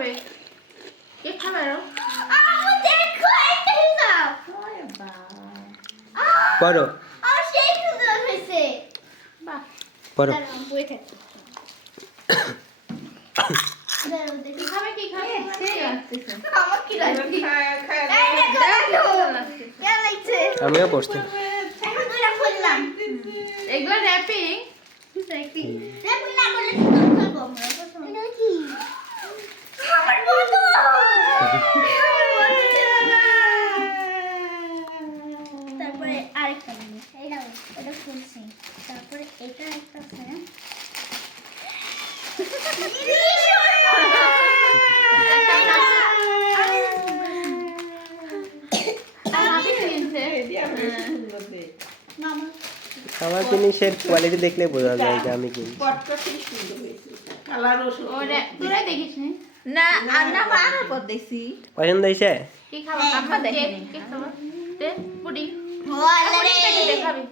খাবে? কে খাবে আরো? আমি দেখো এটা হিসাব ওরে বাবা পড়ো আর সেই সুন্দর হয়েছে বাহ পড়ো দাঁড়াও বই থাকতে দাঁড়াও কি দেখি খাবে কি খাবে? সে আসতেছে আমার কি লাগছে খায় এই দেখো দেখো কেমন লাগছে আমিও পড়ছি এখন দুইটা খুললাম এগুলো র‍্যাপিং। দেখি রেপ না করলে তো খুলবো আমরা এটা কি আমার বন্ধু তারপরে আরেকটা জিনিস এটা খুলছি তারপরে এটা একটা আছে আমি কিনছে। এটি আমরা সুন্দর দেখ আমার জিনিসের কোয়ালিটি দেখলে বোঝা যায় যে আমি কিনি পটটা খুব সুন্দর হয়েছে কালারও ওরে তোরা দেখিস নি? না আমরা আনার পর দেখছি পছন্দ হয়েছে কি খাবে? হ্যাঁ, আম্মা দেখে কেক নি। কেক খাবে? দে পুডিং। ও আল্লাহ রে পুডিং দেখাবি।